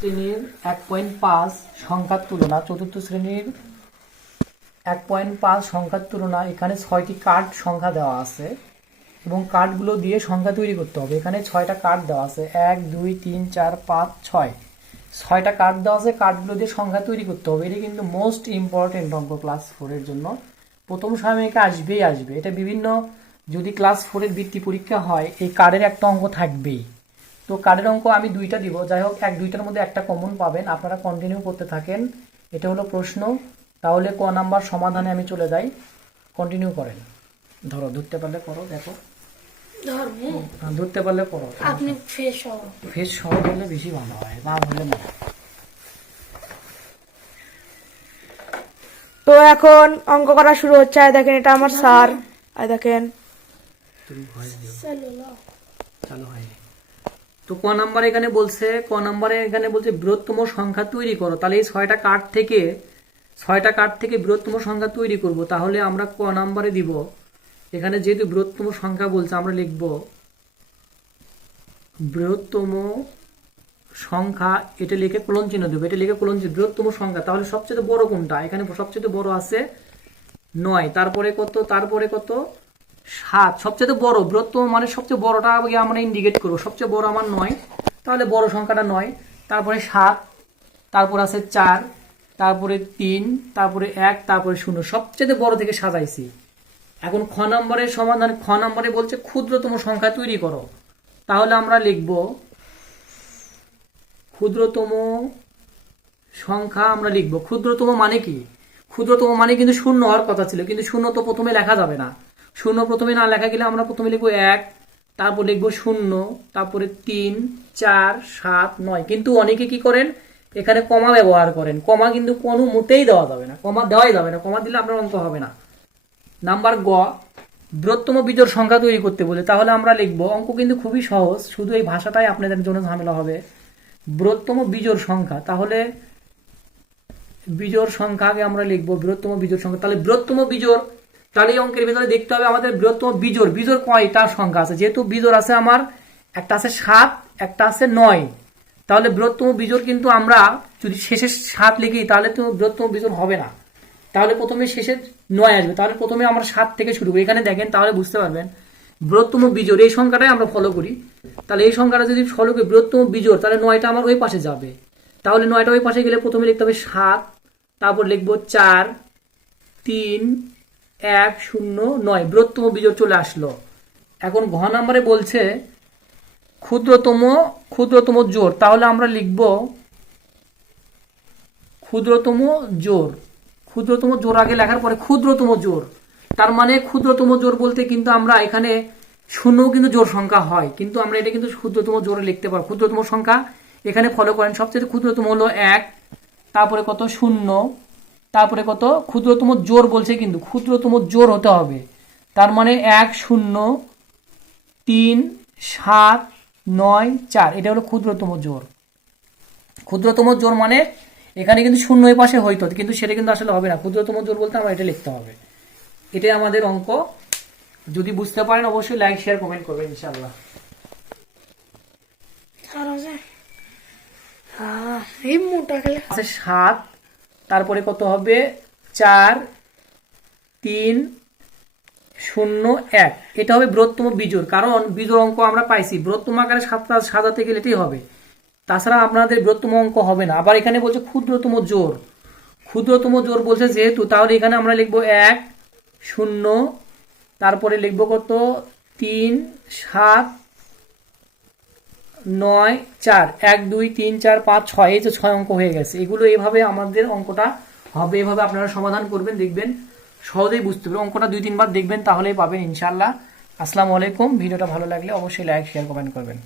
শ্রেণীর 1.5 সংখ্যার তুলনা, চতুর্থ শ্রেণীর 1.5 সংখ্যার তুলনা। এখানে 6টি কার্ড সংখ্যা দেওয়া আছে এবং কার্ডগুলো দিয়ে সংখ্যা তৈরি করতে হবে। এখানে 6টা কার্ড দেওয়া আছে, 1 2 3 4 5 6, 6টা কার্ড দেওয়া আছে। কার্ডগুলো দিয়ে সংখ্যা তৈরি করতে হবে। এটা কিন্তু মোস্ট ইম্পর্টেন্ট অঙ্ক ক্লাস 4 এর জন্য। প্রথম সাময়িকে আসবেই আসবে এটা। বিভিন্ন যদি ক্লাস 4 এর বৃত্তি পরীক্ষা হয়, এই কার্ডের একটা অঙ্ক থাকবেই। তো কার্ডের অঙ্ক আমি 2টা দিব, যাই হোক 1-2টার মধ্যে একটা কমন পাবেন। আপনারা কন্টিনিউ করতে থাকেন। এটা হলো প্রশ্ন। তাহলে ক নাম্বার সমাধানে আমি চলে যাই। কন্টিনিউ করেন। ধরো, ধরতে পারলে করো। দেখো, ধরতে পারলে করো। আপনি ফেস সহ হলে বেশি ভালো হয়, না হলে না। তো এখন অঙ্ক করা শুরু হচ্ছে। আর দেখেন, এটা আমার স্যার। আর দেখেন, তুমি ভয়েস দিও। চালু হয়নি তো। ক নাম্বার এখানে বলছে, বৃহত্তম সংখ্যা তৈরি করো। তাহলে এই 6টা কার্ড থেকে বৃহত্তম সংখ্যা তৈরি করব। তাহলে আমরা ক নাম্বারে দিব। এখানে যেহেতু বৃহত্তম সংখ্যা বলছে, আমরা লিখব বৃহত্তম সংখ্যা। এটা লিখে কোলন চিহ্ন দেবো। এটা লিখে কোলন চিহ্ন, বৃহত্তম সংখ্যা। তাহলে সবচেয়ে বড় কোনটা? এখানে সবচেয়ে বড় আছে 9। তারপরে কত? 7। সবচেয়ে বড়, বৃহত্তম মানে সবচেয়ে বড়টা আগে আমরা ইন্ডিকেট করবো। সবচেয়ে বড় আমার 9, তাহলে বড় সংখ্যাটা 9। তারপরে 7, তারপর আছে 4, তারপরে 3, তারপরে 1, তারপরে 0। সবচেয়ে বড় থেকে সাজাইছি। এখন খ নম্বরের সমাধান। খ নম্বরে বলছে ক্ষুদ্রতম সংখ্যা তৈরি করো। তাহলে আমরা লিখব ক্ষুদ্রতম সংখ্যা। আমরা লিখব ক্ষুদ্রতম মানে কি? ক্ষুদ্রতম মানে কিন্তু 0 হওয়ার কথা ছিল, কিন্তু 0 তো প্রথমে লেখা যাবে না। 0 প্রথমে না লেখা গেলে আমরা প্রথমে লিখবো 1, তারপর লিখবো 0, তারপরে 3, 4, 7, 9। কিন্তু অনেকে কি করেন, এখানে কমা ব্যবহার করেন। কমা কিন্তু কোনো মতেই দেওয়া যাবে না। কমা দেওয়াই যাবে না। কমা দিলে আপনার অঙ্ক হবে না। নাম্বার গ, বৃহত্তম বিজোড় সংখ্যা তৈরি করতে বলে। তাহলে আমরা লিখবো, অঙ্ক কিন্তু খুবই সহজ, শুধু এই ভাষাটাই আপনাদের জন্য ঝামেলা হবে। বৃহত্তম বিজোড় সংখ্যা। তাহলে বিজোড় সংখ্যা আগে আমরা লিখবো বৃহত্তম বিজোড় সংখ্যা। তাহলে বৃহত্তম বিজোড়, তাহলে এই অঙ্কের ভিতরে দেখতে হবে আমাদের বৃহত্তম বিজোড়। বিজোড় কয়টা সংখ্যা আছে? যেহেতু বিজোড় আছে আমার, একটা আছে 7, একটা আছে 9। তাহলে বৃহত্তম বিজোড় কিন্তু আমরা যদি শেষে 7 লিখি, তাহলে তো বৃহত্তম বিজোড় হবে না। তাহলে প্রথমে শেষে 9 আসবে। তাহলে প্রথমে আমরা 7 থেকে শুরু করি। এখানে দেখেন, তাহলে বুঝতে পারবেন বৃহত্তম বিজোড় এই সংখ্যাটাই আমরা ফলো করি। তাহলে এই সংখ্যাটা যদি ফলো করি বৃহত্তম বিজোড়, তাহলে 9টা আমার ওই পাশে যাবে। তাহলে 9টা ওই পাশে গেলে প্রথমে লিখতে হবে 7, তারপর লিখবো 4, 3, 1, 0, 9। বৃহত্তম বিজোড় চলে আসলো। এখন ঘ নম্বরে বলছে ক্ষুদ্রতম জোড়। তাহলে আমরা লিখব ক্ষুদ্রতম জোড়। ক্ষুদ্রতম জোড় আগে লেখার পরে ক্ষুদ্রতম জোড়। তার মানে ক্ষুদ্রতম জোড় বলতে কিন্তু আমরা এখানে 0 কিন্তু জোড় সংখ্যা হয়, কিন্তু আমরা এটা কিন্তু ক্ষুদ্রতম জোড়ে লিখতে পারবো। ক্ষুদ্রতম সংখ্যা এখানে ফলো করেন। সবচেয়ে ক্ষুদ্রতম হলো 1, তারপরে কত? 0, তারপরে কত? ক্ষুদ্রতম জোড় বলছে, কিন্তু ক্ষুদ্রতম জোড় হতে হবে। তার মানে 1, 0, 3, 7, 9, 4। এটা হলো ক্ষুদ্রতম জোড়। ক্ষুদ্রতম জোড় মানে এখানে কিন্তু 0 এর পাশে হইতো, কিন্তু সেটা কিন্তু আসলে হবে না। ক্ষুদ্রতম জোড় বলতে আমরা এটা লিখতে হবে। এটাই আমাদের অঙ্ক। যদি বুঝতে পারেন অবশ্যই লাইক, শেয়ার, কমেন্ট করবেন ইনশাআল্লাহ। আছে 7, তারপরে কত হবে? 4, 3, 0, 1। এটা হবে বৃহত্তম বিজোড়, কারণ বিজোড় অঙ্ক আমরা পাইছি। বৃহত্তম আকারে সাজাতে গেলে এটাই হবে, তাছাড়া আপনাদের বৃহত্তম অঙ্ক হবে না। আবার এখানে বলছে ক্ষুদ্রতম জোড়। ক্ষুদ্রতম জোড় বলছে যেহেতু, তাহলে এখানে আমরা লিখবো 1, 0, তারপরে লিখবো কত? 3, 7, 9, 4। 1, 2, 3, 4, 5, 6। এই যে 6 অঙ্ক হয়ে গেছে। এগুলো এইভাবে আমাদের অঙ্কটা হবে। এভাবে আপনারা সমাধান করবেন, দেখবেন সহজেই বুঝতে পারবেন। অঙ্কটা 2-3 বার দেখবেন, তাহলেই পাবেন ইনশাআল্লাহ। আসসালামু আলাইকুম। ভিডিওটা ভালো লাগলে অবশ্যই লাইক, শেয়ার, কমেন্ট করবেন।